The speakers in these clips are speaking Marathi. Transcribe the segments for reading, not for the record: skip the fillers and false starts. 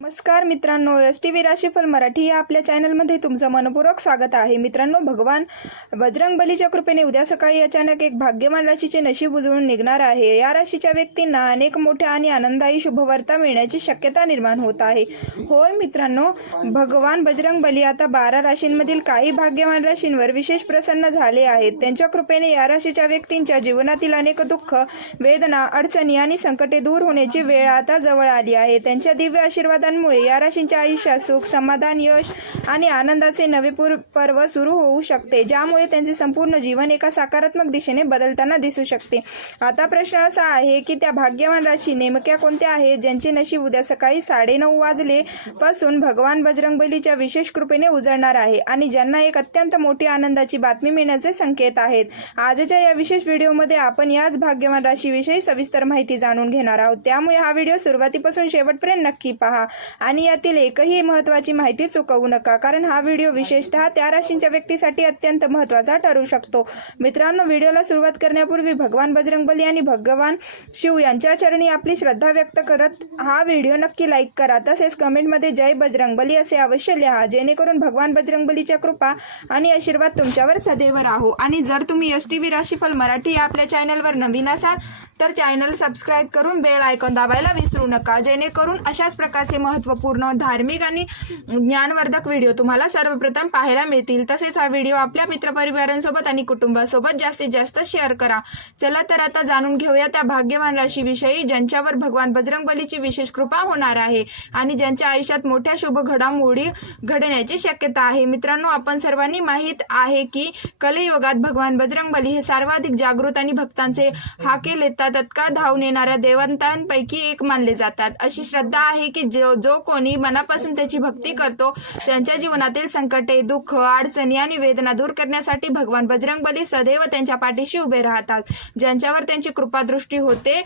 नमस्कार मित्रांनो, STV राशीफल मराठी या आपल्या चॅनलमध्ये तुमचं मनपूर्वक स्वागत आहे। मित्रांनो, भगवान बजरंगबलीच्या कृपेने उद्या सकाळी अचानक एक भाग्यवान राशीचे नशीब उजळून निघणार आहे। या राशीच्या व्यक्तींना अनेक मोठ्या आणि आनंददायी शुभवार्ता मिळण्याची शक्यता निर्माण होत आहे। होय मित्रांनो, भगवान बजरंगबली आता 12 राशींमधील काही भाग्यवान राशींवर विशेष प्रसन्न झाले आहेत। त्यांच्या कृपेने या राशीच्या व्यक्तींच्या जीवनातील अनेक दुःख, वेदना, अडचणी आणि संकटे दूर होण्याची वेळ आता जवळ आली आहे। त्यांच्या दिव्य आशीर्वाद मुळे या राशींच्या आयुष्यात सुख, समाधान, यश आणि आनंदाचे नवे पर्व सुरू होऊ शकते, ज्यामुळे त्यांचे संपूर्ण जीवन एका सकारात्मक दिशेने बदलताना दिसू शकते। आता प्रश्न असा आहे की त्या भाग्यवान राशी नेमक्या कोणत्या आहेत, ज्यांचे नशीब उद्या सकाळी 9:30 वाजले पासून भगवान बजरंगबलीच्या विशेष कृपेने उजळणार आहे आणि ज्यांना एक अत्यंत मोठी आनंदाची बातमी मिळण्याचे संकेत आहेत। आजच्या या विशेष व्हिडिओमध्ये आपण याच भाग्यवान राशीविषयी सविस्तर माहिती जाणून घेणार आहोत, त्यामुळे हा व्हिडिओ सुरुवातीपासून शेवटपर्यंत नक्की पहा आणि यातील एकही महत्त्वाची माहिती चुकवू नका, कारण हा व्हिडिओ विशेषतः त्या राशींच्या व्यक्तीसाठी अत्यंत महत्त्वाचा ठरू शकतो। मित्रांनो, व्हिडिओला सुरुवात करण्यापूर्वी भगवान बजरंगबली आणि भगवान शिव यांच्या चरणी आपली श्रद्धा व्यक्त करत हा व्हिडिओ नक्की लाईक करा। तसेच कमेंटमध्ये जय बजरंगबली असे अवश्य लिहा, जेणेकरून भगवान बजरंगबलीच्या कृपा आणि आशीर्वाद तुमच्यावर सदैव राहो। आणि जर तुम्ही STV राशीफल मराठी या आपल्या चॅनलवर नवीन असाल तर चॅनल सबस्क्राईब करून बेल आयकॉन दाबायला विसरू नका, जेणेकरून अशाच प्रकारचे महत्त्वपूर्ण, धार्मिक आणि ज्ञानवर्धक व्हिडिओ तुम्हाला सर्वप्रथम पाहायला मिळतील। तसेच हा व्हिडिओ आपल्या मित्रपरिवारांसोबत आणि कुटुंबासोबत जास्तीत जास्त शेअर करा। चला तर आता जाणून घेऊया त्या भाग्यवान राशीविषयी, ज्यांच्यावर भगवान बजरंगबलीची विशेष कृपा होणार आहे आणि ज्यांच्या आयुष्यात मोठ्या शुभ घडामोडी घडण्याची शक्यता आहे। मित्रांनो, आपण सर्वांनी माहीत आहे की कलियुगात भगवान बजरंगबली हे सर्वाधिक जागृत आणि भक्तांचे हाके लेता तत्काळ धावून येणाऱ्या देवतांपैकी एक मानले जातात। अशी श्रद्धा आहे की जो कोणी मनापासून त्याची भक्ती करतो त्यांच्या जीवनातील संकटे, दुःख, अडचणी आणि वेदना दूर करण्यासाठी भगवान बजरंगबली सदैव त्यांच्या पाठीशी उभे राहतात। ज्यांच्यावर त्यांची कृपादृष्टी होते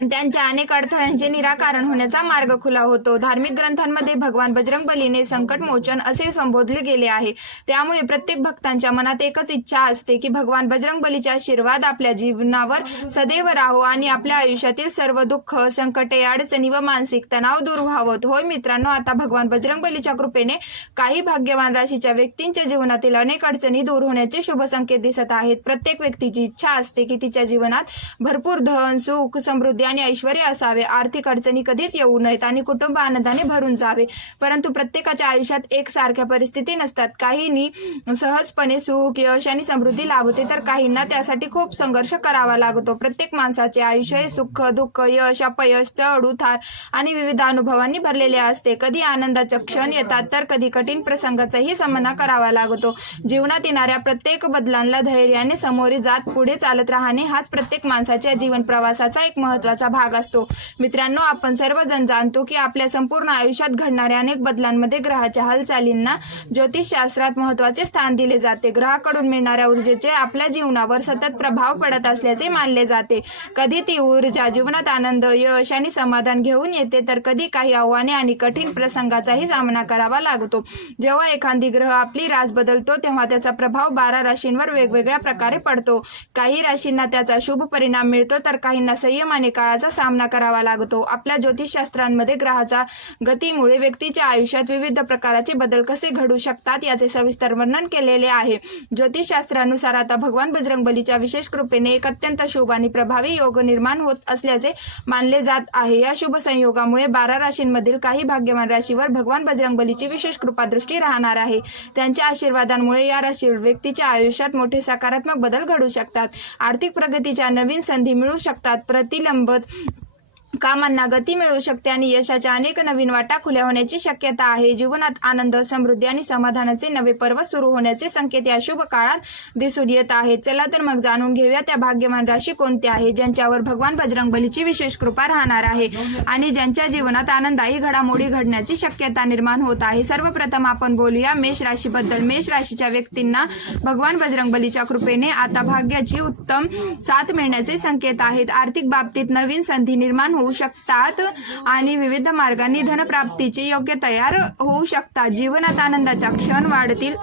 त्यांच्या अनेक अडथळ्यांचे निराकरण होण्याचा मार्ग खुला होतो। धार्मिक ग्रंथांमध्ये भगवान बजरंगबलीने संकट मोचन असे संबोधले गेले आहे। त्यामुळे प्रत्येक भक्तांच्या मनात एकच इच्छा असते की भगवान बजरंगबलीचे आशीर्वाद आपल्या जीवनावर सदैव राहो आणि आपल्या आयुष्यातील सर्व दुःख, संकटे, अडचणी व मानसिक तणाव दूर व्हावत। होय मित्रांनो, आता भगवान बजरंगबलीच्या कृपेने काही भाग्यवान राशीच्या व्यक्तींच्या जीवनातील अनेक अडचणी दूर होण्याचे शुभ संकेत दिसत आहेत। प्रत्येक व्यक्तीची इच्छा असते की तिच्या जीवनात भरपूर धन, सुख, समृद्धी आणि ऐश्वर्य असावे, आर्थिक अडचणी कधीच येऊ नयेत आणि कुटुंब आनंदाने भरून जावे। परंतु प्रत्येकाच्या आयुष्यात एकसारख्या परिस्थिती नसतात। काहींनी सहजपणे सुख, यश आणि समृद्धी लाभते, तर काहींना त्यासाठी खूप संघर्ष करावा लागतो। प्रत्येक माणसाचे आयुष्य हे सुख, दुःख, यश, अपयश, चढ उतार आणि विविध अनुभवांनी भरलेले असते। कधी आनंदाचे क्षण येतात तर कधी कठीण प्रसंगाचाही सामना करावा लागतो। जीवनात येणाऱ्या प्रत्येक बदलांना धैर्याने सामोरे जात पुढे चालत राहणे हाच प्रत्येक माणसाच्या जीवन प्रवासाचा एक महत्त्वाचा भाग असतो। मित्रांनो, आपण सर्वजण जाणतो की आपल्या संपूर्ण आयुष्यात घडणाऱ्या अनेक बदलांमध्ये ग्रहाच्या हालचालींना ज्योतिषशास्त्रात महत्त्वाचे स्थान दिले जाते। ग्रहाकडून मिळणाऱ्या ऊर्जेचे आपल्या जीवनावर सतत प्रभाव पडत असल्याचे मानले जाते। कधी ती ऊर्जा जीवनात आनंद, यश आणि समाधान घेऊन येते, तर कधी काही आव्हाने आणि कठीण प्रसंगाचाही सामना करावा लागतो। जेव्हा एखादी ग्रह आपली रास बदलतो तेव्हा त्याचा प्रभाव 12 राशींवर वेगवेगळ्या प्रकारे पडतो। काही राशींना त्याचा शुभ परिणाम मिळतो तर काहींना संयम आणि काळाचा सामना करावा लागतो। आपल्या ज्योतिषशास्त्रांमध्ये ग्रहाच्या गतीमुळे व्यक्तीच्या आयुष्यात विविध प्रकारचे बदल कसे घडू शकतात याचे सविस्तर वर्णन केलेले आहे। ज्योतिषशास्त्रानुसार आता भगवान बजरंगबलीच्या विशेष कृपेने एक अत्यंत शुभ आणि प्रभावी योग निर्माण होत असल्याचे मानले जात आहे। या शुभ संयोगामुळे 12 राशींमधील काही भाग्यवान राशीवर भगवान बजरंगबलीची विशेष कृपादृष्टी राहणार आहे। त्यांच्या आशीर्वादांमुळे या राशीवर व्यक्तीच्या आयुष्यात मोठे सकारात्मक बदल घडू शकतात, आर्थिक प्रगतीच्या नवीन संधी मिळू शकतात, प्रतिलंबित कामांना गती मिळू शकते आणि यशाच्या अनेक नवीन वाटा खुल्या होण्याची शक्यता आहे। जीवनात आनंद, समृद्धी आणि समाधानाचे नवे पर्व सुरू होण्याचे संकेत या शुभ काळात दिसून येत आहेत। चला तर मग जाणून घेऊया त्या भाग्यवान राशी कोणत्या आहे, ज्यांच्यावर भगवान बजरंगबलीची विशेष कृपा राहणार आहे आणि ज्यांच्या जीवनात आनंददायी घडामोडी घडण्याची शक्यता निर्माण होत आहे। सर्वप्रथम आपण बोलूया मेष राशीबद्दल। मेष राशीच्या व्यक्तींना भगवान बजरंगबलीच्या कृपेने आता भाग्याची उत्तम साथ मिळण्याचे संकेत आहेत। आर्थिक बाबतीत नवीन संधी निर्माण होऊ शकतात आणि विविध मार्गांनी धनप्राप्तीचे योग्य तयार होऊ शकतात। जीवनात आनंदाचा क्षण वाढतील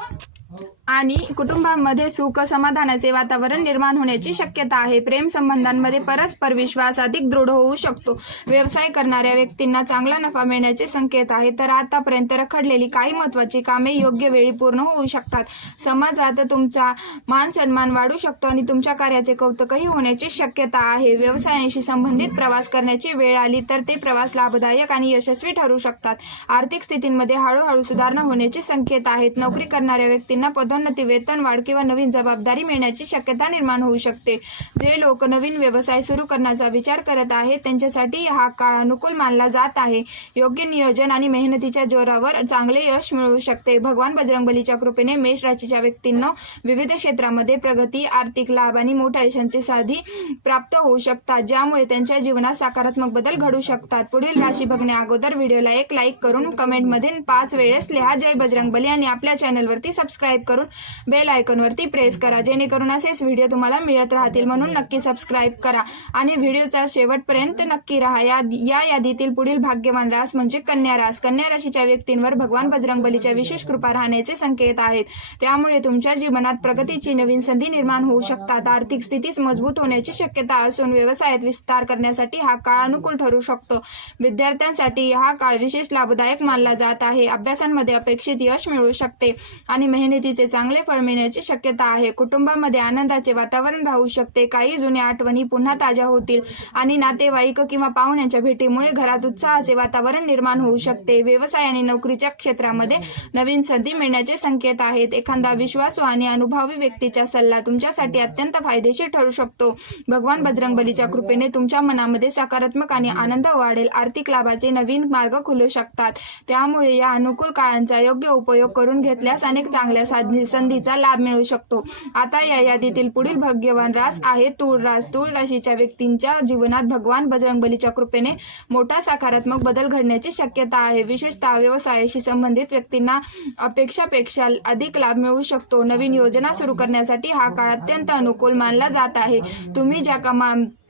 आणि कुटुंबामध्ये सुख समाधानाचे वातावरण निर्माण होण्याची शक्यता आहे. प्रेम संबंधांमध्ये परस्पर विश्वास अधिक दृढ होऊ शकतो. व्यवसाय करणाऱ्या व्यक्तींना चांगला नफा मिळण्याचे संकेत आहेत. तर आतापर्यंत रखडलेली काही महत्त्वाची कामे योग्य वेळी पूर्ण होऊ शकतात. समाजात तुमचा मान सन्मान वाढू शकतो आणि तुमच्या कार्याचे कौतुकही होण्याची शक्यता आहे. व्यवसायाशी संबंधित प्रवास करण्याची वेळ आली तर ते प्रवास लाभदायक आणि यशस्वी ठरू शकतात. आर्थिक स्थितींमध्ये हळूहळू सुधारणा होण्याचे संकेत आहेत. नोकरी करणाऱ्या व्यक्तींना पदोन्नती, वेतन वाढ किंवा नवीन जबाबदारी मिळण्याची शक्यता निर्माण होऊ शकते. जे लोक नवीन व्यवसाय सुरू करण्याचा विचार करत आहेत त्यांच्यासाठी हा काळ अनुकूल मानला जात आहे. योग्य नियोजन आणि मेहनतीच्या जोरावर चांगले यश मिळू शकते. भगवान बजरंगबलीच्या कृपेने मेष राशीच्या व्यक्तींना विविध क्षेत्रामध्ये प्रगती, आर्थिक लाभ आणि मोठ्या यशांची संधी प्राप्त होऊ शकतात, ज्यामुळे त्यांच्या जीवनात सकारात्मक बदल घडू शकतात. पुढील राशी बघण्या अगोदर व्हिडिओला एक लाईक करून कमेंटमध्ये 5 वेळेस लिहा जय बजरंगबली आणि आपल्या चॅनलवरती सबस्क्राईब करून बेल आयकॉनवरती प्रेस करा, जेणेकरून असेच व्हिडिओ तुम्हाला मिळत राहतील. म्हणून नक्की सबस्क्राईब करा आणि व्हिडिओचा शेवटपर्यंत नक्की राहा. या यादीतील पुढील भाग्यवान रास म्हणजे कन्या रास. कन्या राशीच्या व्यक्तींवर भगवान बजरंगबलीच्या विशेष कृपा राहण्याचे संकेत आहेत. त्यामुळे तुमच्या जीवनात प्रगतीची नवीन संधी निर्माण होऊ शकतात. आर्थिक स्थितीच मजबूत होण्याची शक्यता असून व्यवसायात विस्तार करण्यासाठी हा काळ अनुकूल ठरू शकतो. विद्यार्थ्यांसाठी हा काळ विशेष लाभदायक मानला जात आहे. अभ्यासामध्ये अपेक्षित यश मिळू शकते आणि मेहनतीचे चांगले फळ मिळण्याची शक्यता आहे. कुटुंबामध्ये आनंदाचे वातावरण राहू शकते. काही जुन्या आठवणी पुन्हा ताज्या होतील आणि नातेवाईक किंवा पाहुण्यांच्या भेटीमुळे घरात उत्साहाचे वातावरण निर्माण होऊ शकते. व्यवसाय आणि नोकरीच्या क्षेत्रामध्ये नवीन संधी मिळण्याचे संकेत आहेत. एखादा विश्वासू आणि अनुभवी व्यक्तीचा सल्ला तुमच्यासाठी अत्यंत फायदेशीर ठरू शकतो. भगवान बजरंगबलीच्या कृपेने तुमच्या मनामध्ये सकारात्मक आणि आनंद वाढेल. आर्थिक लाभाचे नवीन मार्ग खुलू शकतात. त्यामुळे या अनुकूल काळांचा योग्य उपयोग करून घेतल्यास अनेक चांगल्या संधीचा लाभ मिळू शकतो. आता या यादीतील पुढील भाग्यवान रास आहे तूळ रास. तूळ राशीच्या व्यक्तींच्या जीवनात भगवान बजरंगबलीच्या कृपेने मोठा सकारात्मक बदल घडण्याची शक्यता आहे. विशेषतः व्यवसायाशी संबंधित व्यक्तींना अपेक्षापेक्षा अधिक लाभ मिळू शकतो. नवीन योजना सुरू करण्यासाठी हा काळ अत्यंत अनुकूल मानला जात आहे. तुम्ही ज्या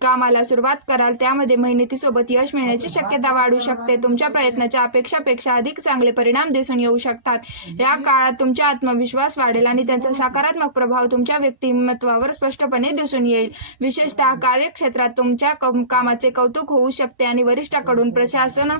कामाला सुरुवात कराल त्यामध्ये मेहनतीसोबत यश मिळण्याची शक्यता वाढू शकते. तुमच्या प्रयत्नाच्या अपेक्षापेक्षा अधिक चांगले परिणाम दिसून येऊ शकतात. या काळात तुमचा आत्मविश्वास वाढेल आणि त्यांचा सकारात्मक प्रभाव तुमच्या व्यक्तिमत्वावर स्पष्टपणे दिसून येईल. विशेषतः कार्यक्षेत्रात तुमच्या कामाचे कौतुक होऊ शकते आणि वरिष्ठांकडून प्रशंसा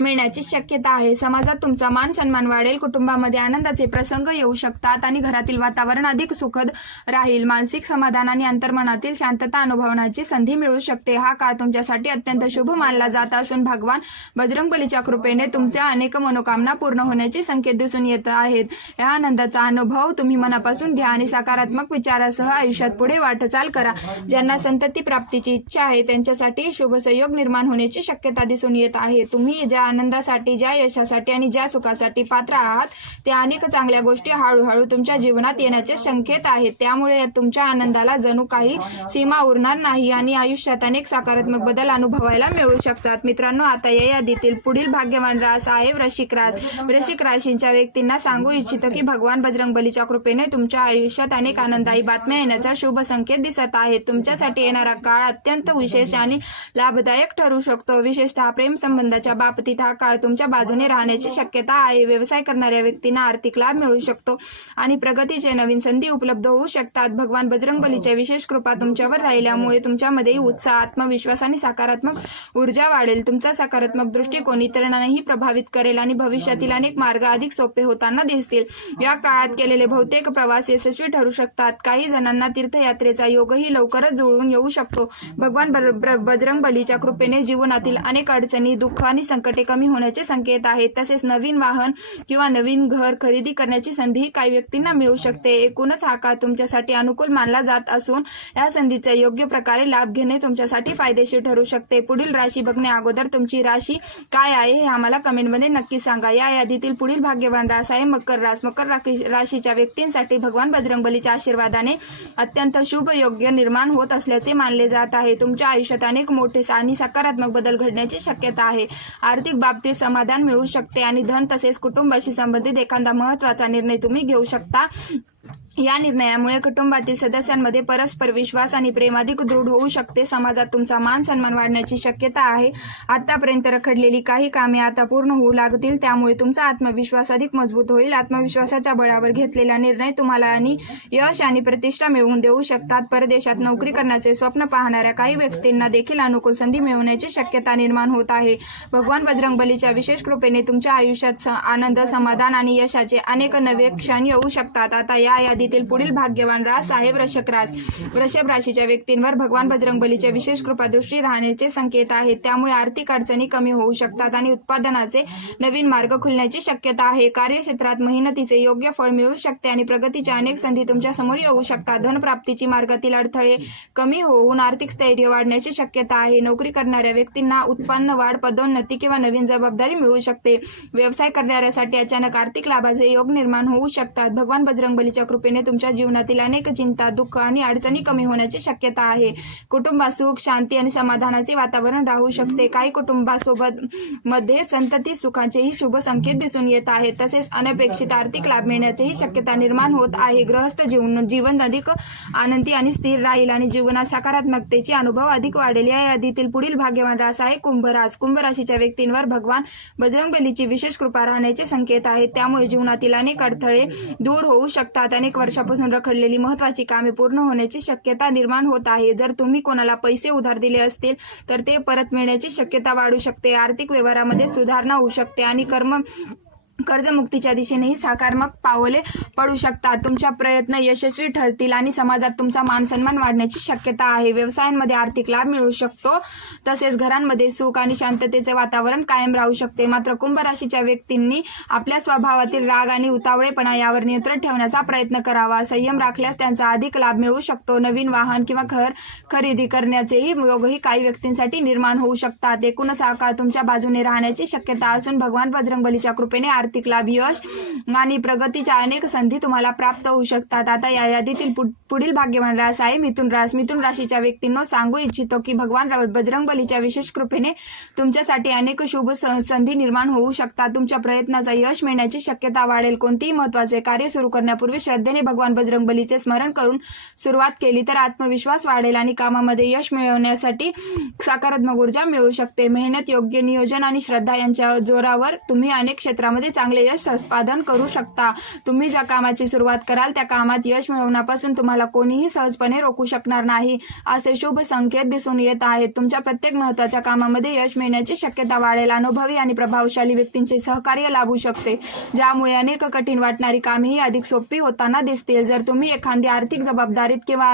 मिळण्याची शक्यता आहे. समाजात तुमचा मान सन्मान वाढेल. कुटुंबामध्ये आनंदाचे प्रसंग येऊ शकतात आणि घरातील वातावरण अधिक सुखद राहील. मानसिक समाधान आणि अंतर्मनातील शांतता अनुभवण्याची संधी मिळू शकते. हा काळ तुमच्यासाठी अत्यंत शुभ मानला जात असून भगवान बजरंगबलीच्या कृपेने तुमच्या अनेक मनोकामना पूर्ण होण्याचे संकेत दिसून येत आहेत. या आनंदाचा अनुभव तुम्ही मनापासून घ्या आणि सकारात्मक विचारासह आयुष्यात पुढे वाटचाल करा. ज्यांना संतती प्राप्तीची इच्छा आहे त्यांच्यासाठी शुभ संयोग निर्माण होण्याची शक्यता दिसून येत आहे. तुम्ही ज्या आनंदासाठी, ज्या यशासाठी आणि ज्या सुखासाठी पात्र आहात त्या अनेक चांगल्या गोष्टी हळूहळू तुमच्या जीवनात येण्याचे संकेत आहेत. त्यामुळे तुमच्या आनंदाला जणू काही सीमा उरणार नाही आणि आयुष्यात अनेक सकारात्मक बदल अनुभवायला मिळू शकतात. मित्रांनो, आता या यादीतील पुढील भाग्यवान रास आहे वृश्चिक रास. वृश्चिक राशीच्या व्यक्तींना सांगू इच्छितो की भगवान बजरंगबलीच्या कृपेने तुमच्या आयुष्यात अनेक आनंददायी बातम्या येण्याचा शुभ संकेत दिसत आहेत. तुमच्यासाठी येणारा काळ अत्यंत विशेष आणि लाभदायक ठरू शकतो. विशेषतः प्रेम संबंधाच्या बाबतीत हा काळ तुमच्या बाजूने राहण्याची शक्यता आहे. व्यवसाय करणाऱ्या व्यक्तींना आर्थिक लाभ मिळू शकतो आणि प्रगतीचे नवीन संधी उपलब्ध होऊ शकतात. भगवान बजरंगबलीच्या विशेष कृपा तुमच्यावर राहिल्यामुळे तुमच्यामध्ये उत्साह, आत्मविश्वास आणि सकारात्मक ऊर्जा वाढेल. तुमचा सकारात्मक दृष्टिकोन इतरांनाही प्रभावित करेल आणि भविष्यातील अनेक मार्ग अधिक सोपे होताना दिसतील. या काळात केलेले बहुतेक प्रवास यशस्वी ठरू शकतात. काही जणांना तीर्थयात्रेचा योगही लवकरच जुळून येऊ शकतो. भगवान बजरंगबलीच्या कृपेने जीवनातील अनेक अडचणी, दुःख आणि संकटे कमी होण्याचे संकेत आहेत. तसेच नवीन वाहन किंवा नवीन घर खरेदी करण्याची संधीही काही व्यक्तींना मिळू शकते. एकूणच हा काळ तुमच्यासाठी अनुकूल मानला जात असून या संधीचा योग्य प्रकारे लाभ घेणे तुमच्यासाठी फायदेशीर ठरू शकते. पुढील राशी बघण्या अगोदर तुमची राशी काय आहे हे आम्हाला कमेंटमध्ये नक्की सांगा. या यादीतील पुढील भाग्यवान रास आहे मकर रास. मकर राशीच्या व्यक्तींसाठी भगवान बजरंगबलीच्या आशीर्वादाने अत्यंत शुभ योग्य निर्माण होत असल्याचे मानले जात आहे. तुमच्या आयुष्यात अनेक मोठे आणि सकारात्मक बदल घडण्याची शक्यता आहे. आर्थिक बाबतीत समाधान मिळू शकते आणि धन तसेच कुटुंबाशी संबंधित एखादा महत्त्वाचा निर्णय तुम्ही घेऊ शकता. या निर्णयामुळे कुटुंबातील सदस्यांमध्ये परस्पर विश्वास आणि प्रेम अधिक दृढ होऊ शकते. समाजात तुमचा मान सन्मान वाढण्याची शक्यता आहे. आतापर्यंत रखडलेली काही कामे आता पूर्ण होऊ लागतील, त्यामुळे तुमचा आत्मविश्वास अधिक मजबूत होईल. आत्मविश्वासाच्या बळावर घेतलेला निर्णय तुम्हाला आणि यश आणि प्रतिष्ठा मिळवून देऊ शकतात. परदेशात नोकरी करण्याचे स्वप्न पाहणाऱ्या काही व्यक्तींना देखील अनुकूल संधी मिळवण्याची शक्यता निर्माण होत आहे. भगवान बजरंगबलीच्या विशेष कृपेने तुमच्या आयुष्यात आनंद, समाधान आणि यशाचे अनेक नवे क्षण येऊ शकतात. आता या यादीतील पुढील भाग्यवान रास आहे वृश्चिक रास. वृषभ राशीच्या व्यक्तींवर भगवान बजरंगबलीच्या विशेष कृपादृष्टी राहण्याचे संकेत आहेत. त्यामुळे आर्थिक अडचणी कमी होऊ शकतात आणि उत्पादनाचे नवीन मार्ग खुलण्याची शक्यता आहे. कार्यक्षेत्रात मेहनतीचे योग्य फळ मिळू शकते आणि प्रगतीच्या अनेक संधी तुमच्या समोर येऊ शकतात. धनप्राप्तीची मार्गातील अडथळे कमी होऊन आर्थिक स्थैर्य वाढण्याची शक्यता आहे. नोकरी करणाऱ्या व्यक्तींना उत्पन्न वाढ, पदोन्नती किंवा नवीन जबाबदारी मिळू शकते. व्यवसाय करणाऱ्यासाठी अचानक आर्थिक लाभाचे योग निर्माण होऊ शकतात. भगवान बजरंगबलीच्या कृपेने तुमच्या जीवनातील अनेक चिंता, दुःख आणि अडचणी कमी होण्याची शक्यता आहे. कुटुंबात सुख, शांती आणि समाधानाचे वातावरण राहू शकते. काही कुटुंबासोबत मध्ये संतती सुखाचेही शुभ संकेत दिसून येत आहेत. तसेच अनपेक्षित आर्थिक लाभ मिळण्याचीही शक्यता निर्माण होत आहे. गृहस्थ जीवन अधिक आनंदी आणि स्थिर राहील आणि जीवनात सकारात्मकतेचे अनुभव अधिक वाढेल. या यादीतील पुढील भाग्यवान रास आहे कुंभ रास. कुंभ राशीच्या व्यक्तींवर भगवान बजरंगबलीची विशेष कृपा राहण्याचे संकेत आहेत. त्यामुळे जीवनातील अनेक अडथळे दूर होऊ शकतात. अनेक वर्षापासून रखडलेली महत्त्वाची कामे पूर्ण होण्याची शक्यता निर्माण होत आहे. जर तुम्ही कोणाला पैसे उधार दिले असतील तर ते परत मिळण्याची शक्यता वाढू शकते. आर्थिक व्यवहारामध्ये सुधारणा होऊ शकते आणि कर्जमुक्तीच्या दिशेनेही सकारात्मक पावले पडू शकतात. तुमच्या प्रयत्न यशस्वी ठरतील आणि समाजात तुमचा मान सन्मान वाढण्याची शक्यता आहे. व्यवसायांमध्ये आर्थिक लाभ मिळू शकतो. तसेच घरांमध्ये सुख आणि शांततेचे वातावरण कायम राहू शकते. मात्र कुंभ राशीच्या व्यक्तींनी आपल्या स्वभावातील राग आणि उतावळेपणा यावर नियंत्रण ठेवण्याचा प्रयत्न करावा. संयम राखल्यास त्यांचा अधिक लाभ मिळू शकतो. नवीन वाहन किंवा घर खरेदी करण्याचेही योगही काही व्यक्तींसाठी निर्माण होऊ शकतात. एकूणच हा काळ तुमच्या बाजूने राहण्याची शक्यता असून भगवान बजरंगबलीच्या कृपेने आर्थिक लाभ, यश आणि प्रगतीच्या अनेक संधी तुम्हाला प्राप्त होऊ शकतात. आता या यादीतील पुढील भाग्यवान रास आहे मिथुन रास. मिथुन राशीच्या व्यक्तींना सांगू इच्छितो की भगवान बजरंगबलीच्या विशेष कृपेने तुमच्यासाठी अनेक शुभ संधी निर्माण होऊ शकतात. तुमच्या प्रयत्नाचा यश मिळण्याची शक्यता वाढेल. कोणतेही महत्त्वाचे कार्य सुरू करण्यापूर्वी श्रद्धेने भगवान बजरंगबलीचे स्मरण करून सुरुवात केली तर आत्मविश्वास वाढेल आणि कामामध्ये यश मिळवण्यासाठी सकारात्मक ऊर्जा मिळू शकते. मेहनत, योग्य नियोजन आणि श्रद्धा यांच्या जोरावर तुम्ही अनेक क्षेत्रामध्ये चांगले यश संपादन करू शकता. तुम्ही ज्या कामाची सुरुवात कराल त्या कामात यश मिळवण्यापासून तुम्हाला कोणीही सहजपणे रोखू शकणार नाही असे शुभ संकेत दिसून येत आहेत. तुमच्या प्रत्येक महत्त्वाच्या कामामध्ये यश मिळण्याची शक्यता वाढेल. अनुभवी आणि प्रभावशाली व्यक्तींचे सहकार्य लाभू शकते, ज्यामुळे अनेक कठीण वाटणारी कामेही अधिक सोपी होताना दिसतील. जर तुम्ही एखादी आर्थिक जबाबदारीत किंवा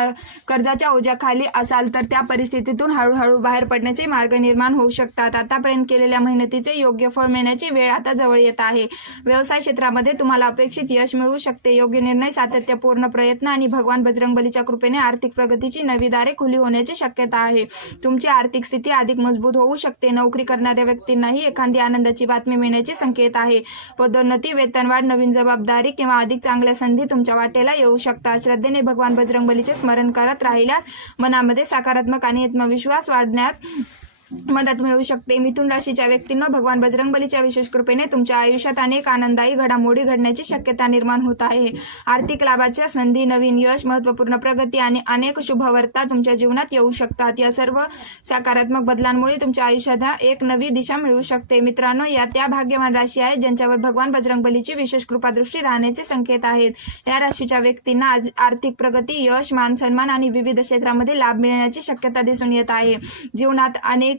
कर्जाच्या ओझ्याखाली असाल तर त्या परिस्थितीतून हळूहळू बाहेर पडण्याचे मार्ग निर्माण होऊ शकतात. आतापर्यंत केलेल्या मेहनतीचे योग्य फळ मिळण्याची वेळ आता जवळ येत आहे. व्यवसाय क्षेत्रामध्ये तुम्हाला अपेक्षित यश मिळू शकते. योग्य निर्णय, सातत्यपूर्ण प्रयत्न आणि भगवान बजरंगबलीच्या कृपेने आर्थिक प्रगतीची नवी दारे खुली होण्याची शक्यता आहे. तुमची आर्थिक स्थिती अधिक मजबूत होऊ शकते. नोकरी करणाऱ्या व्यक्तींनाही एखादी आनंदाची बातमी मिळण्याचे संकेत आहे. पदोन्नती, वेतनवाढ, नवीन जबाबदारी किंवा अधिक चांगल्या संधी तुमच्या वाटेला येऊ शकतात. श्रद्धेने भगवान बजरंगबलीचे स्मरण करत राहिल्यास मनामध्ये सकारात्मक आणि आत्मविश्वास वाढण्यात मदत मिळू शकते. मिथुन राशीच्या व्यक्तींना भगवान बजरंगबलीच्या विशेष कृपेने तुमच्या आयुष्यात अनेक आनंददायी घडामोडी घडण्याची शक्यता निर्माण होत आहे. आर्थिक लाभाच्या संधी, नवीन यश, महत्त्वपूर्ण प्रगती आणि अनेक शुभवार्ता तुमच्या जीवनात येऊ शकतात. या सर्व सकारात्मक बदलांमुळे तुमच्या आयुष्यात एक नवी दिशा मिळू शकते. मित्रांनो, या त्या भाग्यवान राशी आहेत ज्यांच्यावर भगवान बजरंगबलीची विशेष कृपादृष्टी राहण्याचे संकेत आहेत. या राशीच्या व्यक्तींना आर्थिक प्रगती, यश, मान सन्मान आणि विविध क्षेत्रामध्ये लाभ मिळण्याची शक्यता दिसून येत आहे. जीवनात अनेक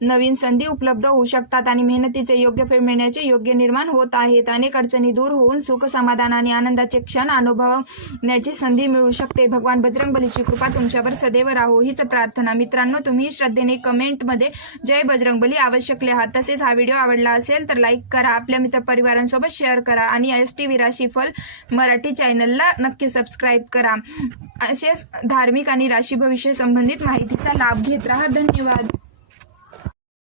नवीन संधी उपलब्ध होऊ शकतात आणि मेहनतीचे योग्य फळ मिळण्याचे योग्य निर्माण होत आहेत. अनेक अडचणी दूर होऊन सुख, समाधान आणि आनंदाचे क्षण अनुभवण्याची संधी मिळू शकते. भगवान बजरंगबलीची कृपा तुमच्यावर सदैव राहो हीच प्रार्थना. मित्रांनो, तुम्ही श्रद्धेने कमेंटमध्ये जय बजरंगबली अवश्य लिहा. तसेच हा व्हिडिओ आवडला असेल तर लाईक करा, आपल्या मित्रपरिवारांसोबत शेअर करा आणि STV राशीफल मराठी चॅनलला नक्की सबस्क्राईब करा. असेच धार्मिक आणि राशी भविष्य संबंधित माहितीचा लाभ घेत राहा. धन्यवाद.